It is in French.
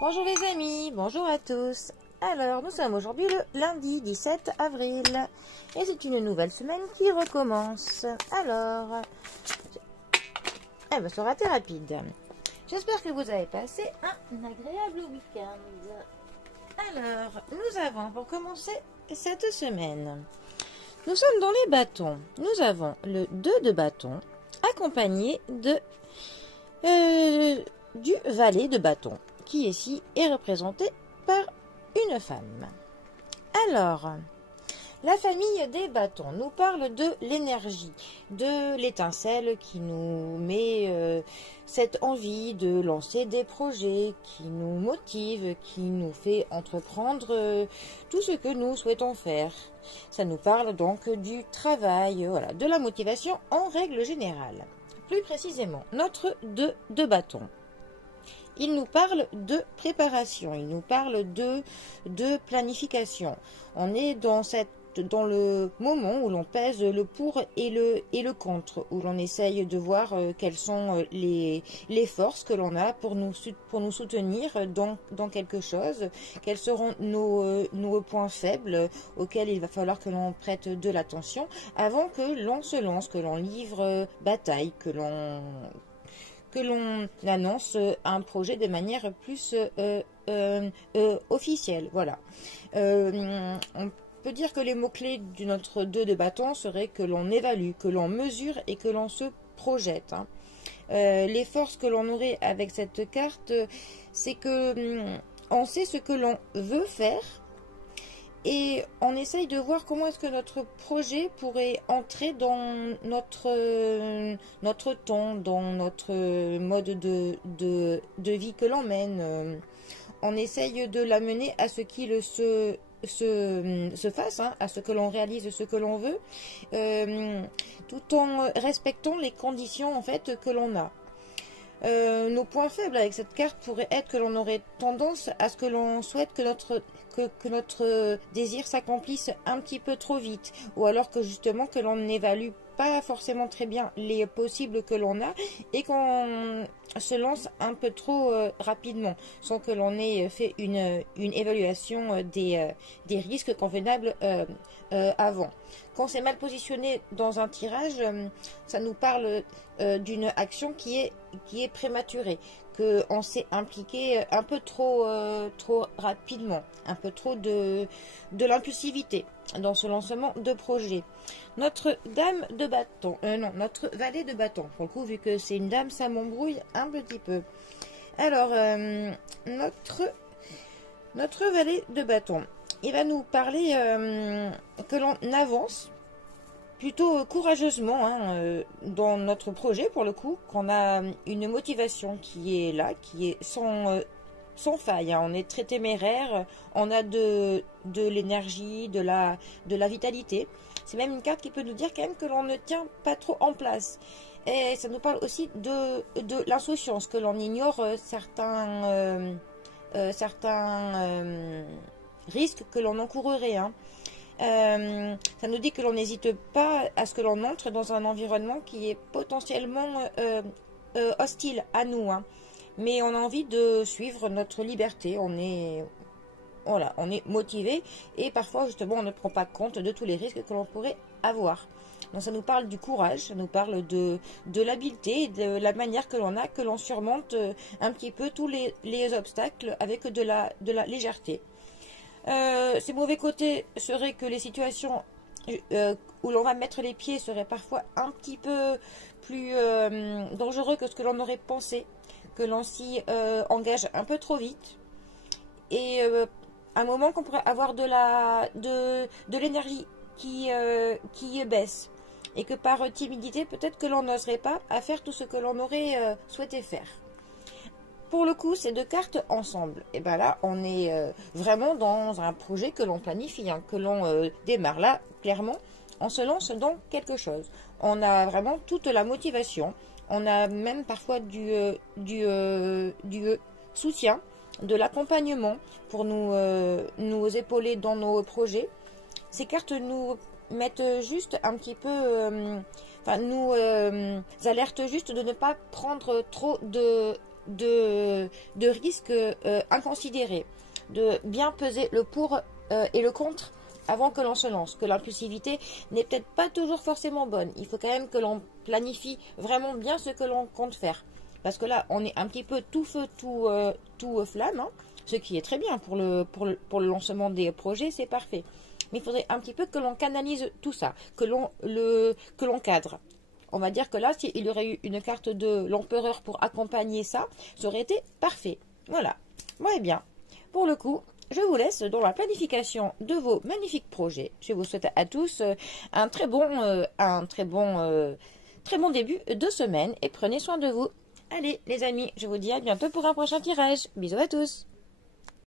Bonjour les amis, bonjour à tous. Alors, nous sommes aujourd'hui le lundi 17 avril et c'est une nouvelle semaine qui recommence. Alors, elle va sera très rapide. J'espère que vous avez passé un agréable week-end. Alors, nous avons pour commencer cette semaine, nous sommes dans les bâtons. Nous avons le 2 de bâton accompagné du valet de bâton, qui ici est représenté par une femme. Alors, la famille des bâtons nous parle de l'énergie, de l'étincelle qui nous met cette envie de lancer des projets, qui nous motive, qui nous fait entreprendre tout ce que nous souhaitons faire. Ça nous parle donc du travail, voilà, de la motivation en règle générale. Plus précisément, notre 2 de bâton. Il nous parle de préparation, il nous parle de planification. On est dans le moment où l'on pèse le pour et le contre, où l'on essaye de voir quelles sont les forces que l'on a pour nous soutenir dans quelque chose, quels seront nos points faibles auxquels il va falloir que l'on prête de l'attention avant que l'on se lance, que l'on livre bataille, que l'on annonce un projet de manière plus officielle. Voilà. On peut dire que les mots-clés de notre 2 de bâton seraient que l'on évalue, que l'on mesure et que l'on se projette. Les forces que l'on aurait avec cette carte, c'est que on sait ce que l'on veut faire, et on essaye de voir comment est-ce que notre projet pourrait entrer dans notre temps, dans notre mode de vie que l'on mène. On essaye de l'amener à ce qu'il se fasse, hein, à ce que l'on réalise ce que l'on veut, tout en respectant les conditions en fait que l'on a. Nos points faibles avec cette carte pourraient être que l'on aurait tendance à ce que l'on souhaite que notre désir s'accomplisse un petit peu trop vite, ou alors que justement que l'on n'évalue pas forcément très bien les possibles que l'on a et qu'on se lance un peu trop rapidement, sans que l'on ait fait une évaluation des risques convenables avant. Quand c'est mal positionné dans un tirage, ça nous parle d'une action qui est prématurée, qu'on s'est impliqué un peu trop rapidement, un peu trop de l'impulsivité dans ce lancement de projet. Notre dame de bâton, notre valet de bâton, pour le coup, vu que c'est une dame, ça m'embrouille un petit peu. Alors, notre valet de bâton, il va nous parler que l'on avance plutôt courageusement dans notre projet, pour le coup, qu'on a une motivation qui est là, qui est sans faille, hein. On est très téméraire, on a de l'énergie, de la vitalité. C'est même une carte qui peut nous dire quand même que l'on ne tient pas trop en place. Et ça nous parle aussi de l'insouciance, que l'on ignore certains risques que l'on encourrait, hein. Ça nous dit que l'on n'hésite pas à ce que l'on entre dans un environnement qui est potentiellement hostile à nous, hein. Mais on a envie de suivre notre liberté, on est motivé, et parfois justement on ne prend pas compte de tous les risques que l'on pourrait avoir. Donc ça nous parle du courage, ça nous parle de l'habileté, de la manière que l'on a, que l'on surmonte un petit peu tous les obstacles avec de la légèreté. Ces mauvais côtés seraient que les situations où l'on va mettre les pieds seraient parfois un petit peu plus dangereux que ce que l'on aurait pensé, que l'on s'y engage un peu trop vite, et un moment qu'on pourrait avoir de l'énergie qui baisse, et que par timidité peut-être que l'on n'oserait pas à faire tout ce que l'on aurait souhaité faire. Pour le coup, ces deux cartes ensemble, et ben là, on est vraiment dans un projet que l'on planifie, hein, que l'on démarre. Là, clairement, on se lance dans quelque chose. On a vraiment toute la motivation. On a même parfois du soutien, de l'accompagnement pour nous épauler dans nos projets. Ces cartes nous mettent juste un petit peu... nous alertent juste de ne pas prendre trop de risques inconsidérés, de bien peser le pour et le contre avant que l'on se lance, que l'impulsivité n'est peut-être pas toujours forcément bonne. Il faut quand même que l'on planifie vraiment bien ce que l'on compte faire. Parce que là, on est un petit peu tout feu, tout flamme, hein, ce qui est très bien pour le lancement des projets, c'est parfait. Mais il faudrait un petit peu que l'on canalise tout ça, que l'on cadre. On va dire que là, s'il y aurait eu une carte de l'empereur pour accompagner ça, ça aurait été parfait. Voilà. Bon, eh bien, pour le coup, je vous laisse dans la planification de vos magnifiques projets. Je vous souhaite à tous un très bon début de semaine et prenez soin de vous. Allez, les amis, je vous dis à bientôt pour un prochain tirage. Bisous à tous.